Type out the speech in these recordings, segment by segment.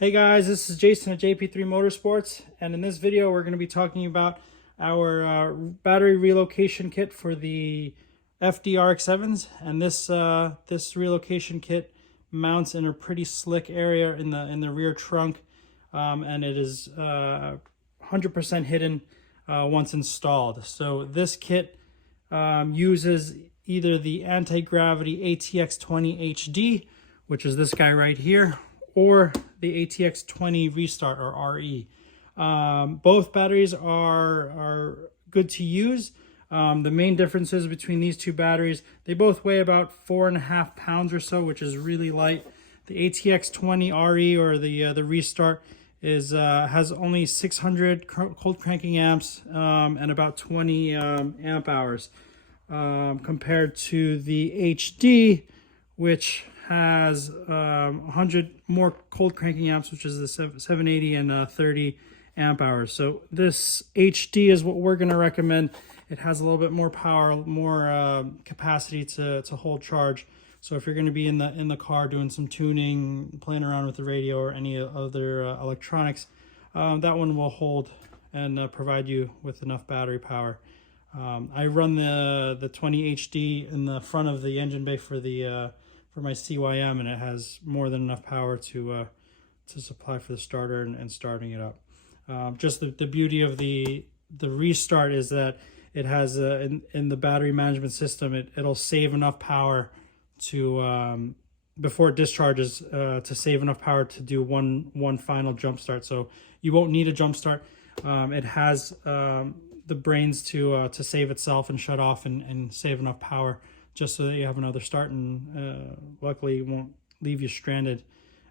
Hey guys, this is Jason at JP3 Motorsports, and in this video we're going to be talking about our battery relocation kit for the FD RX7s. And this relocation kit mounts in a pretty slick area in the rear trunk, and it is 100% hidden once installed. So this kit uses either the anti-gravity ATX20 HD, which is this guy right here, or the ATX20 Restart, or RE. Both batteries are good to use. The main differences between these two batteries, they both weigh about 4.5 pounds or so, which is really light. The ATX20 RE, or the Restart, has only 600 cold cranking amps and about 20 amp hours, compared to the HD, which has 100 more cold cranking amps, which is the 780 and 30 amp hours. So this HD is what we're going to recommend. It has a little bit more power, more capacity to hold charge. So if you're going to be in the car doing some tuning, playing around with the radio or any other electronics, that one will hold and provide you with enough battery power. I run the 20 HD in the front of the engine bay for my CYM, and it has more than enough power to supply for the starter and starting it up. Just the beauty of the Restart is that it has in the battery management system, it'll save enough power to before it discharges, to save enough power to do one final jump start. So you won't need a jump start. It has the brains to save itself and shut off and save enough power, just so that you have another start, and luckily it won't leave you stranded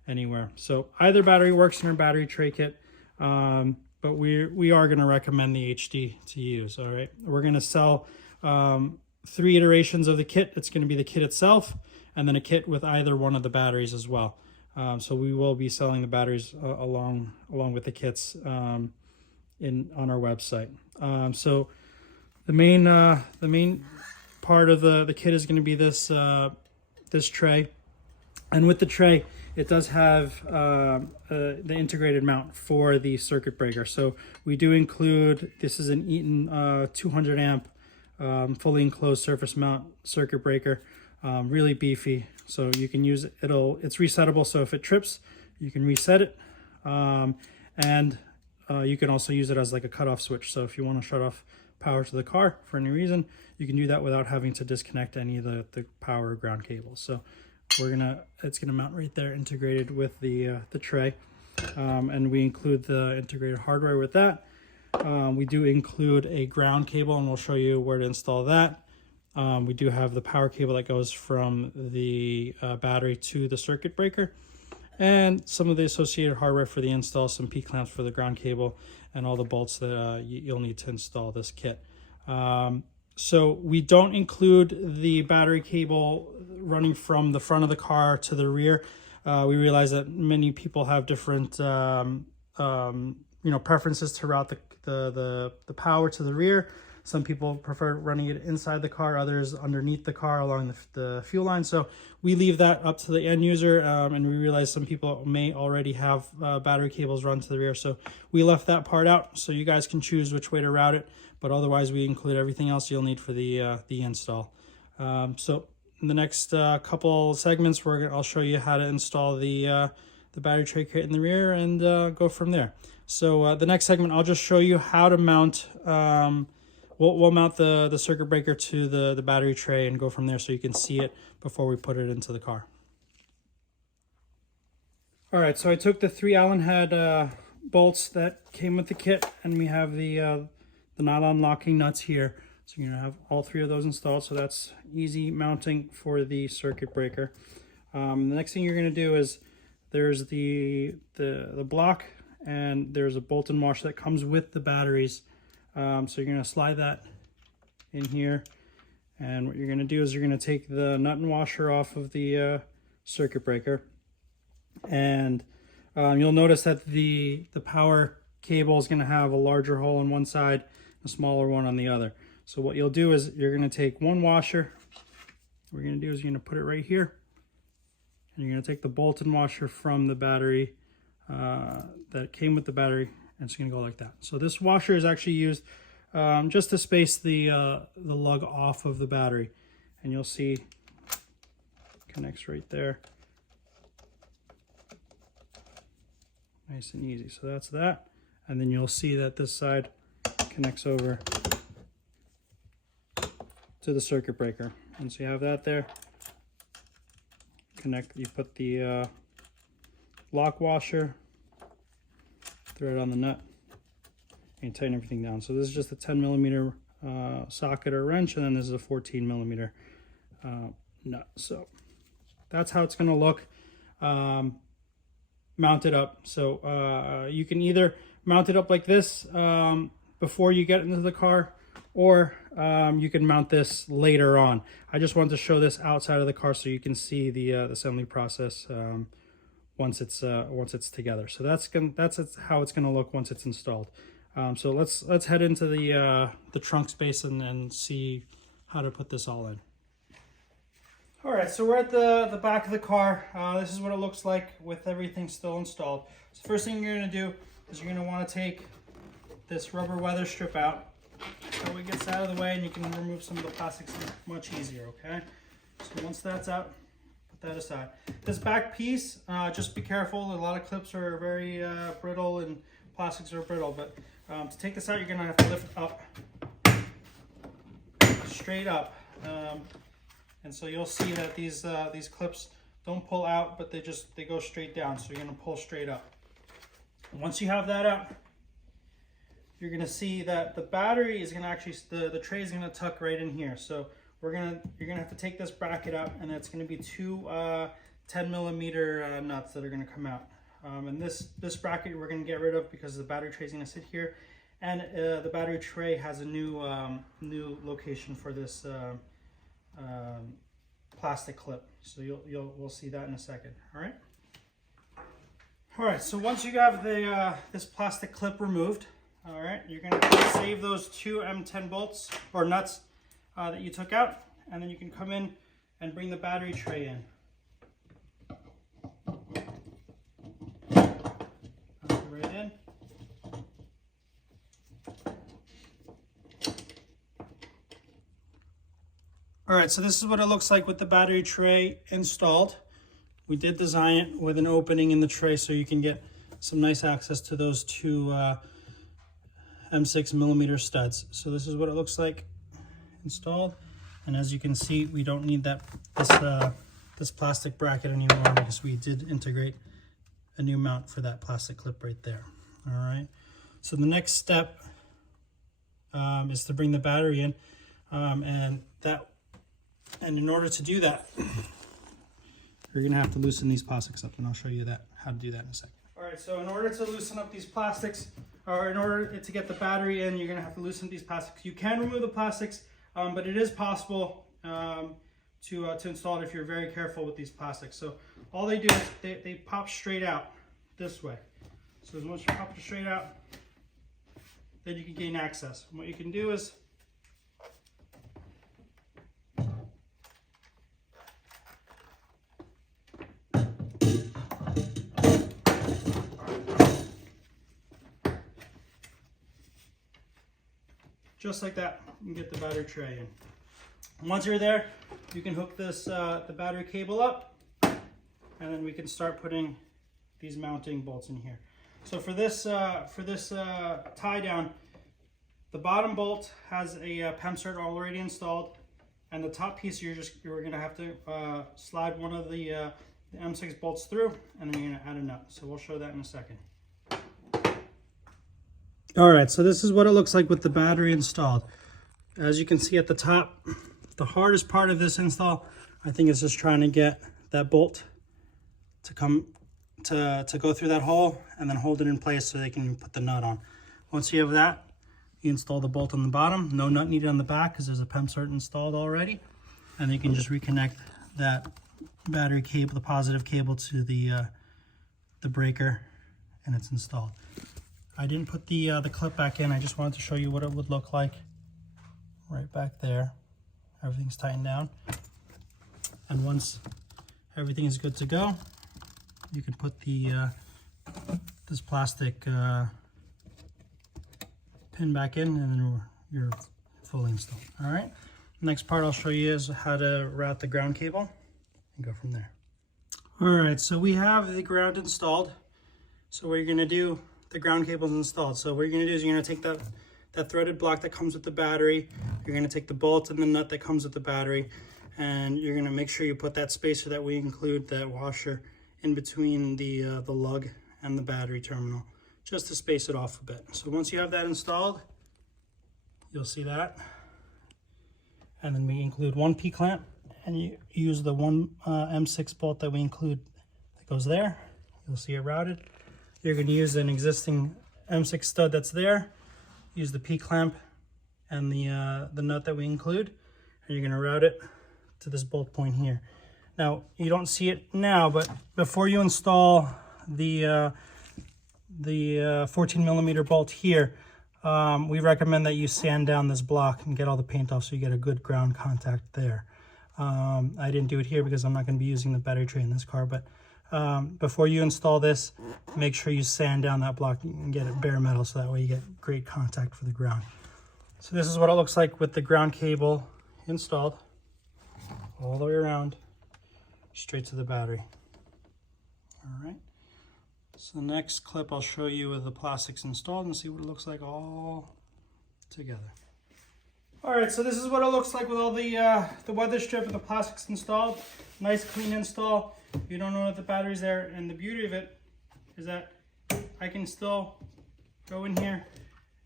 anywhere. So either battery works in your battery tray kit, but we are going to recommend the HD to use. All right, we're going to sell 3 iterations of the kit. It's going to be the kit itself, and then a kit with either one of the batteries as well. So we will be selling the batteries along with the kits on our website. So the main part of the kit is going to be this tray, and with the tray it does have the integrated mount for the circuit breaker. So we do include, this is an Eaton 200 amp fully enclosed surface mount circuit breaker, really beefy, so you can use it. It's resettable, so if it trips you can reset it, and you can also use it as like a cutoff switch. So if you want to shut off power to the car for any reason, you can do that without having to disconnect any of the power or ground cables. So it's gonna mount right there, integrated with the tray, and we include the integrated hardware with that. We do include a ground cable, and we'll show you where to install that. We do have the power cable that goes from the battery to the circuit breaker, and some of the associated hardware for the install, some P-clamps for the ground cable, and all the bolts that you'll need to install this kit. So we don't include the battery cable running from the front of the car to the rear. We realize that many people have different preferences to route the power to the rear. Some people prefer running it inside the car, others underneath the car along the fuel line. So we leave that up to the end user, and we realize some people may already have battery cables run to the rear. So we left that part out, so you guys can choose which way to route it. But otherwise, we include everything else you'll need for the install. So in the next couple segments, I'll show you how to install the battery tray kit in the rear, and go from there. So the next segment, I'll just show you how to mount. We'll mount the circuit breaker to the battery tray and go from there, so you can see it before we put it into the car. All right, so I took the 3 Allen head bolts that came with the kit, and we have the nylon locking nuts here. So you're gonna have all 3 of those installed, so that's easy mounting for the circuit breaker. The next thing you're gonna do is, there's the block, and there's a bolt and washer that comes with the batteries. So you're going to slide that in here, and what you're going to do is you're going to take the nut and washer off of the circuit breaker, and you'll notice that the power cable is going to have a larger hole on one side, a smaller one on the other. So what you'll do is you're going to take one washer. What you're going to do is you're going to put it right here, and you're going to take the bolt and washer from the battery that came with the battery, and it's going to go like that. So this washer is actually used just to space the lug off of the battery, and you'll see it connects right there. Nice and easy. So that's that, and then you'll see that this side connects over to the circuit breaker, and so you have that there. You put the lock washer, thread on the nut, and tighten everything down. So this is just a 10mm socket or wrench, and then this is a 14mm nut. So that's how it's going to look mounted up. So you can either mount it up like this before you get into the car, or you can mount this later on. I just wanted to show this outside of the car so you can see the assembly process once it's together. So that's how it's gonna look once it's installed. So let's head into the trunk space and see how to put this all in. All right, so we're at the back of the car. This is what it looks like with everything still installed. So first thing you're gonna do is you're gonna want to take this rubber weather strip out, so it gets out of the way, and you can remove some of the plastics much easier, okay? So once that's out, put that aside. This back piece, just be careful. A lot of clips are very brittle, and plastics are brittle, but to take this out, you're gonna have to lift up, straight up. And so you'll see that these clips don't pull out, but they go straight down. So you're gonna pull straight up. And once you have that out, you're gonna see that the battery is gonna actually, the tray is gonna tuck right in here. So you're gonna have to take this bracket out, and it's gonna be two 10mm nuts that are gonna come out. And this bracket we're gonna get rid of because the battery tray is gonna sit here, and the battery tray has a new location for this plastic clip. So we'll see that in a second. All right. So once you have this plastic clip removed, all right, you're going to save those two M10 bolts or nuts that you took out, and then you can come in and bring the battery tray in. Right in. All right, so this is what it looks like with the battery tray installed. We did design it with an opening in the tray so you can get some nice access to those two M6mm studs. So this is what it looks like installed, and as you can see, we don't need this plastic bracket anymore because we did integrate a new mount for that plastic clip right there. All right, so the next step is to bring the battery in, and in order to do that, you're gonna have to loosen these plastics up, and I'll show you how to do that in a second. All right, so in order to loosen up these plastics, or in order to get the battery in, you're gonna have to loosen these plastics. You can remove the plastics, but it is possible to install it if you're very careful with these plastics. So all they do is they pop straight out this way. So once you pop it straight out, then you can gain access. And what you can do is just like that, you can get the battery tray in. Once you're there, you can hook this the battery cable up, and then we can start putting these mounting bolts in here. So for this tie down, the bottom bolt has a PEMSert already installed, and the top piece you're gonna have to slide one of the M6 bolts through, and then you're gonna add a nut. So we'll show that in a second. All right, so this is what it looks like with the battery installed. As you can see at the top, the hardest part of this install, I think, is just trying to get that bolt to go through that hole and then hold it in place so they can put the nut on. Once you have that, you install the bolt on the bottom. No nut needed on the back because there's a PEMSert installed already. And you can just reconnect that battery cable, the positive cable, to the breaker, and it's installed. I didn't put the clip back in. I just wanted to show you what it would look like right back there. Everything's tightened down. And once everything is good to go, you can put the this plastic pin back in, and then you're fully installed. All right. Next part I'll show you is how to route the ground cable and go from there. All right, so we have the ground installed. So what you're gonna do, the ground cable's installed. So what you're gonna do is you're gonna take that threaded block that comes with the battery, you're gonna take the bolt and the nut that comes with the battery, and you're gonna make sure you put that spacer that we include, that washer, in between the lug and the battery terminal, just to space it off a bit. So once you have that installed, you'll see that. And then we include one P-clamp, and you use the one M6 bolt that we include that goes there. You'll see it routed. You're going to use an existing M6 stud that's there. Use the P-clamp and the nut that we include, and you're going to route it to this bolt point here. Now, you don't see it now, but before you install the 14 millimeter bolt here, we recommend that you sand down this block and get all the paint off so you get a good ground contact there. I didn't do it here because I'm not going to be using the battery tray in this car, but before you install this, make sure you sand down that block and get it bare metal so that way you get great contact for the ground. So this is what it looks like with the ground cable installed all the way around, straight to the battery. All right. So next clip I'll show you with the plastics installed and see what it looks like all together. All right, so this is what it looks like with all the weather strip and the plastics installed. Nice clean install. You don't know that the battery's there, and the beauty of it is that I can still go in here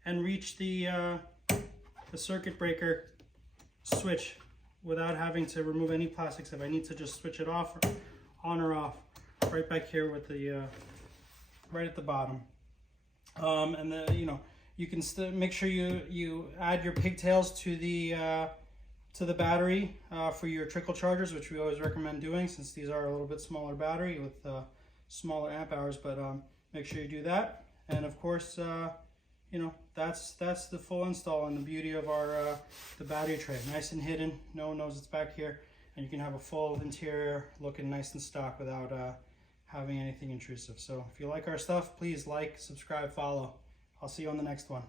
and reach the circuit breaker switch without having to remove any plastics. If I need to just switch it off, or on or off, right back here with the right at the bottom. And the, you can still make sure you add your pigtails to the battery for your trickle chargers, which we always recommend doing since these are a little bit smaller battery with smaller amp hours. But make sure you do that. And of course, that's the full install and the beauty of our the battery tray, nice and hidden. No one knows it's back here, and you can have a full interior looking nice and stock without having anything intrusive. So if you like our stuff, please like, subscribe, follow. I'll see you on the next one.